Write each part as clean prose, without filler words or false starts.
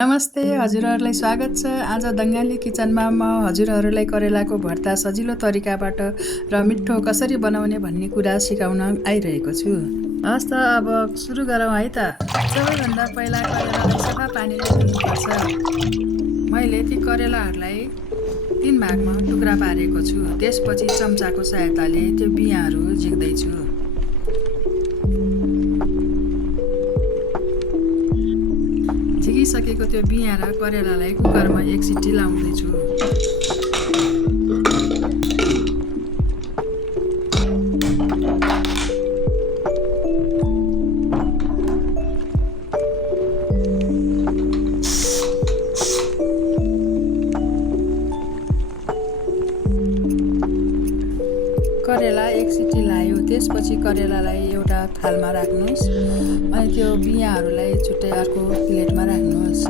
नमस्ते, हजुरहरूलाई स्वागत छ। आज दङ्गाली किचनमा म हजुरहरूलाई करेलाको भर्ता सजिलो तरिकाबाट र मिठो कसरी बनाउने भन्ने कुरा सिकाउन आइरहेको छु। हस् त अब सुरु गरौँ है त। सबैभन्दा पहिला करेलालाई सफा पानीले धुनुपर्छ। मैले ती करेलाहरूलाई 3 भागमा टुक्रा पारेको छु। त्यसपछि चम्चाको सहायताले त्यो बियाहरू झिक्दैछु। झिकिसकेको त्यो बिया र करेलालाई कुकरमा 1 सिटी लाउँदैछु। करेला 1 सिटी लायो। त्यसपछि करेलालाई एउटा थालमा राख्नुहोस् अनि त्यो बियाहरूलाई छुट्टै अर्को प्लेटमा राख्नुहोस्।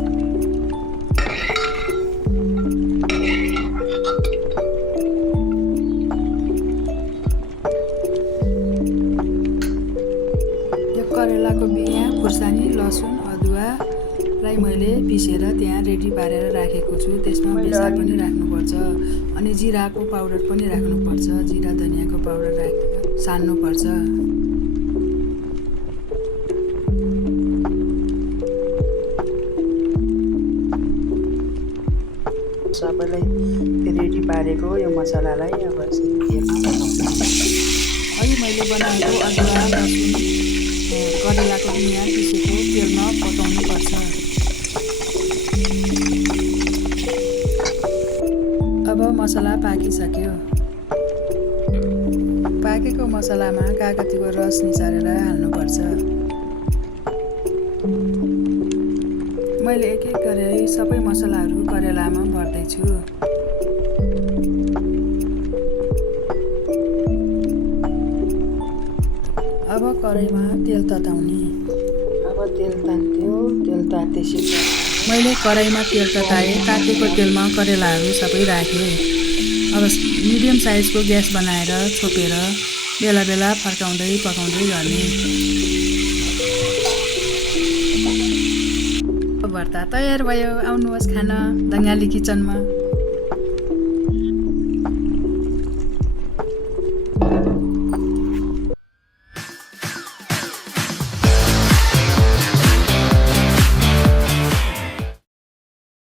यो करेलाको बिया, खुर्सानी, लसुन, अदुवालाई मैले पिसेर त्यहाँ रेडी पारेर राखेको छु। त्यसमा बेसार पनि राख्नुपर्छ अनि जिराको पाउडर पनि राख्नुपर्छ। जिरा धनियाँको पाउडर राखेर सान्नुपर्छ। सबैलाई रेडी पारेको यो मसलालाई अब यसरी तेलमा पकाउँछु। अघि मैले बनाएको अदुवा, लसुन, करेलाको बिया पिसेको तेलमा पकाउनुपर्छ। अब मसला पाकिसक्यो। पाकेको मसलामा कागतीको रस निचारेर हाल्नुपर्छ। मैले एक गरेर सबै मसलाहरू करेलामा भर्दैछु। अब कराईमा तेल तताउने। अब तेल तात्यो। तेल तातेपछि मैले कराईमा तेल तताएँ। तातेको तेलमा करेलाहरू सबै राखेँ। अब मिडियम साइजको ग्यास बनाएर छोपेर बेला बेला फर्काउँदै पकाउँदै गर्ने। भर्ता तयार भयो। आउनुहोस् खान दङ्गाली किचनमा।